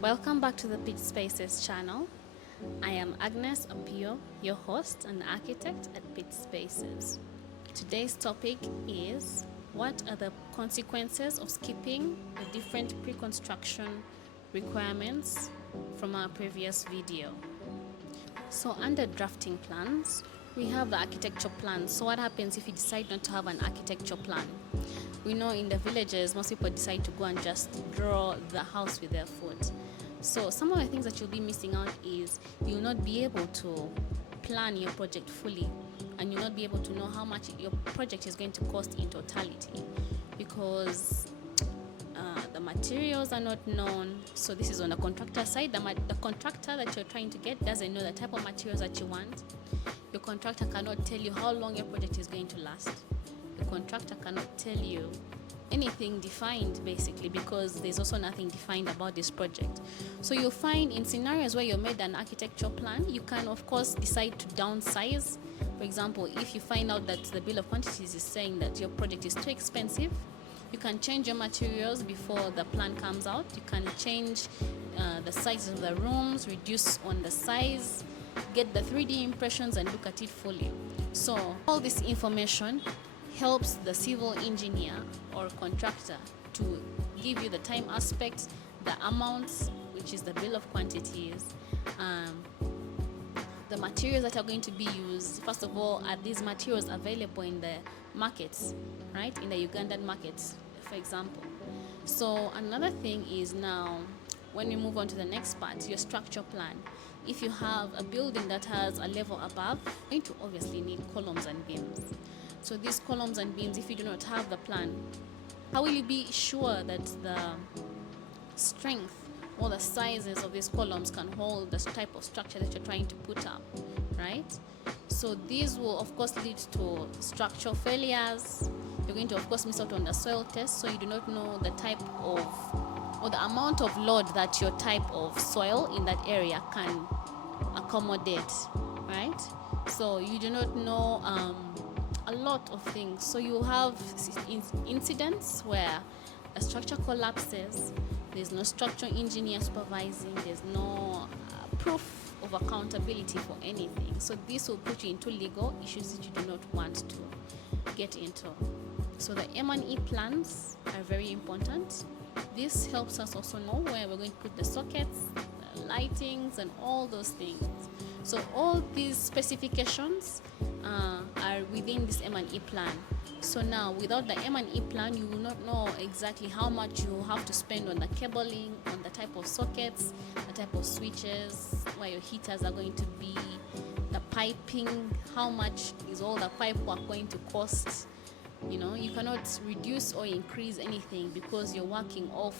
Welcome back to the Pitch Spaces channel. I am Agnes Apio, your host and architect at Pitch Spaces. Today's topic is what are the consequences of skipping the different pre-construction requirements from our previous video. So under drafting plans, we have the architecture plan. So what happens if you decide not to have an architecture plan? We know in the villages, most people decide to go and just draw the house with their foot. So some of the things that you'll be missing out is you'll not be able to plan your project fully, and you'll not be able to know how much your project is going to cost in totality, because the materials are not known. So this is on the contractor side. The contractor that you're trying to get doesn't know the type of materials that you want. Your contractor cannot tell you how long your project is going to last. The contractor cannot tell you anything defined, basically, because there's also nothing defined about this project. So you'll find in scenarios where you made an architecture plan, you can of course decide to downsize. For example, if you find out that the bill of quantities is saying that your project is too expensive, you can change your materials before the plan comes out. You can change the size of the rooms, reduce on the size, get the 3D impressions and look at it fully. So all this information helps the civil engineer or contractor to give you the time aspect, the amounts, which is the bill of quantities, the materials that are going to be used. First of all, are these materials available in the markets, right? In the Ugandan markets, for example. So another thing is, now when we move on to the next part, your structure plan. If you have a building that has a level above, you're going to obviously need columns and beams. So these columns and beams, if you do not have the plan, how will you be sure that the strength or the sizes of these columns can hold the type of structure that you're trying to put up, right? So these will of course lead to structural failures. You're going to of course miss out on the soil test, so you do not know the type of or the amount of load that your type of soil in that area can accommodate, right? So you do not know a lot of things. So you have incidents where a structure collapses, there's no structural engineer supervising, there's no proof of accountability for anything. So this will put you into legal issues that you do not want to get into. So the M&E plans are very important. This helps us also know where we're going to put the sockets, the lightings, and all those things. So all these specifications are within this M&E plan. So now, without the M&E plan, you will not know exactly how much you have to spend on the cabling, on the type of sockets, the type of switches, where your heaters are going to be, the piping, how much is all the pipe work going to cost. You know, you cannot reduce or increase anything because you're working off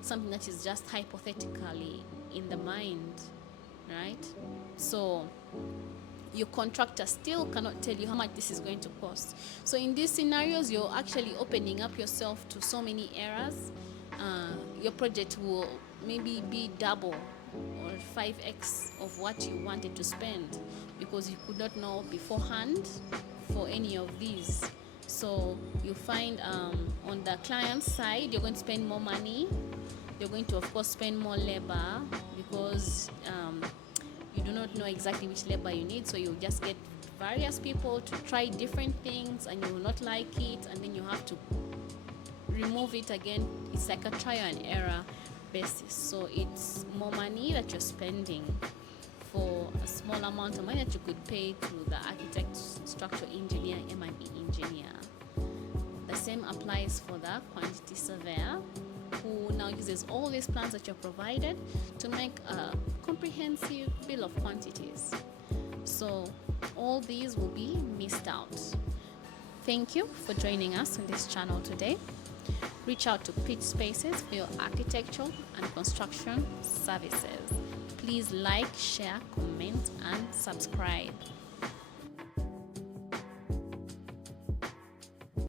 something that is just hypothetically in the mind, right? So your contractor still cannot tell you how much this is going to cost. So in these scenarios, you're actually opening up yourself to so many errors. Your project will maybe be double or 5x of what you wanted to spend because you could not know beforehand for any of these. So you find on the client side, you're going to spend more money. You're going to, of course, spend more labor because you do not know exactly which labor you need. So you just get various people to try different things and you will not like it, and then you have to remove it again. It's like a trial and error basis. So it's more money that you're spending for a small amount of money that you could pay to the architect, structural engineer, M&E engineer. The same applies for the quantity surveyor, who now uses all these plans that you're provided to make a comprehensive bill of quantities. So all these will be missed out. Thank you for joining us on this channel today. Reach out to Pitch Spaces for your architectural and construction services. Please like, share, comment, and subscribe.